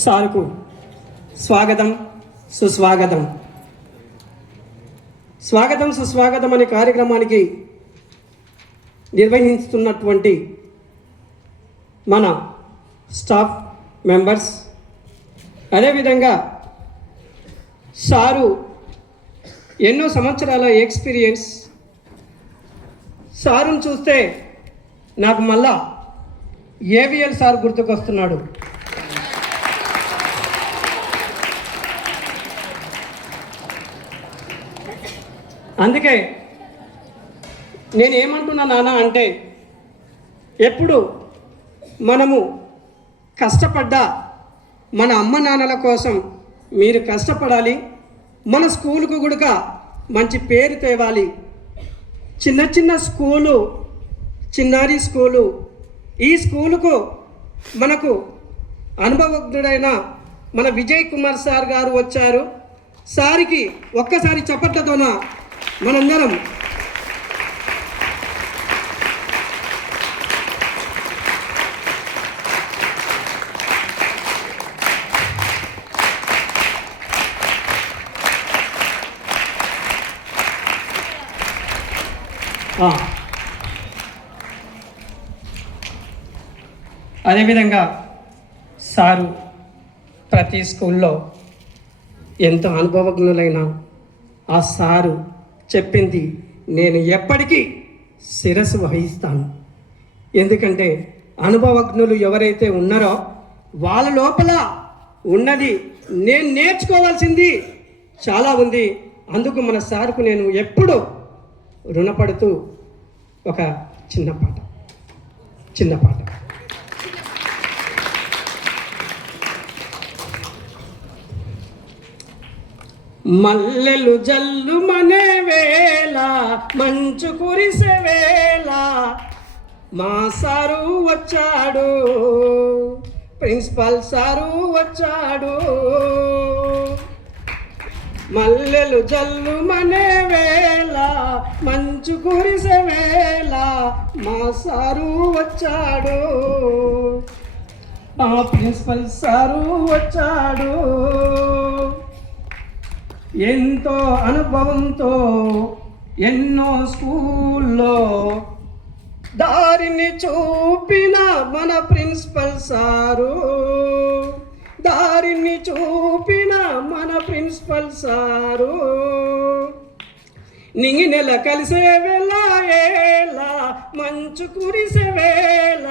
సార్కు స్వాగతం సుస్వాగతం. స్వాగతం సుస్వాగతం అనే కార్యక్రమానికి నిర్వహిస్తున్నటువంటి మన స్టాఫ్ మెంబర్స్, అదేవిధంగా సారు ఎన్నో సంవత్సరాల ఎక్స్పీరియన్స్. సారును చూస్తే నాకు మళ్ళా ఏవిఎల్ సార్ గుర్తుకొస్తున్నాడు. అందుకే నేనేమంటున్నా నాన్న అంటే, ఎప్పుడు మనము కష్టపడ్డా మన అమ్మ నాన్నల కోసం మీరు కష్టపడాలి, మన స్కూలుకు కూడా మంచి పేరు తేవాలి. చిన్న చిన్న స్కూలు, చిన్నారి స్కూలు, ఈ స్కూలుకు మనకు అనుభవజ్ఞుడైన మన విజయ్ కుమార్ సార్ గారు వచ్చారు. సార్కి ఒక్కసారి చప్పట్లతోన మనందరం అదేవిధంగా సారు ప్రతి స్కూల్లో ఎంతో అనుభవజ్ఞులైన ఆ సారు చెప్పింది నేను ఎప్పటికీ శిరస్సు వహిస్తాను. ఎందుకంటే అనుభవజ్ఞులు ఎవరైతే ఉన్నారో వాళ్ళ లోపల ఉన్నది నేను నేర్చుకోవాల్సింది చాలా ఉంది. అందుకు మన సార్కు నేను ఎప్పుడూ రుణపడుతూ ఒక చిన్న పాట మల్లెలు జల్లు మనే వేళ, మంచు కురిసే వేళ, మా సారు వచ్చాడు, ప్రిన్సిపల్ సారు వచ్చాడు. మల్లెలు జల్లు మనే వేళ, మంచు కురిసే వేళ, మా సారు వచ్చాడు, మా ప్రిన్సిపల్ సారు వచ్చాడు. ఎంతో అనుభవంతో ఎన్నో స్కూల్లో దారిని చూపిన మన ప్రిన్సిపల్ సారు, దారిని చూపిన మన ప్రిన్సిపల్ సారు. నింగి నెల కలిసే వేళ ఏలా, మంచు కురిసే వేళ,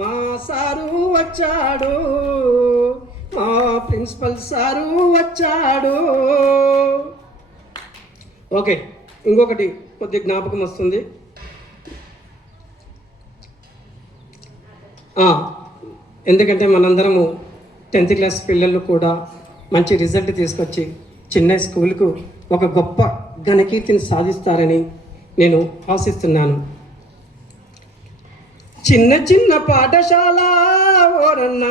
మా సారు వచ్చాడు, మా ప్రిన్సిపల్ సారు వచ్చాడు. ఓకే, ఇంకొకటి కొద్ది జ్ఞాపకం వస్తుంది. ఎందుకంటే మనందరము 10th క్లాస్ పిల్లలు కూడా మంచి రిజల్ట్ తీసుకొచ్చి చిన్న స్కూల్కు ఒక గొప్ప ఘనకీర్తిని సాధిస్తారని నేను ఆశిస్తున్నాను. చిన్న చిన్న పాఠశాల ఓరన్న,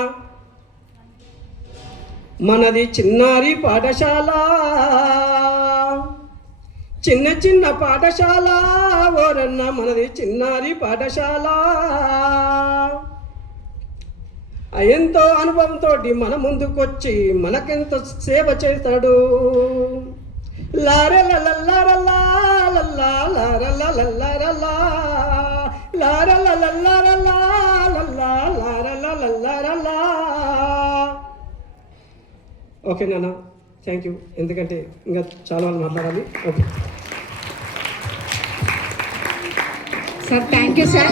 మనది చిన్నారి పాఠశాల, చిన్న చిన్న పాఠశాల ఓరన్న, మనది చిన్నారి పాఠశాల. ఎంతో అనుభవంతో మన ముందుకొచ్చి మనకెంత సేవ చేస్తాడు. లారలల్లారల్లా లల్లా లారలల్లారల్లా లారలల్లారల్లా లల్లా లారలల్లారల్లా. ఓకే నాన్న, థ్యాంక్ యూ. ఎందుకంటే ఇంకా చాలా వాళ్ళు మాట్లాడాలి. Okay sir, thank you sir.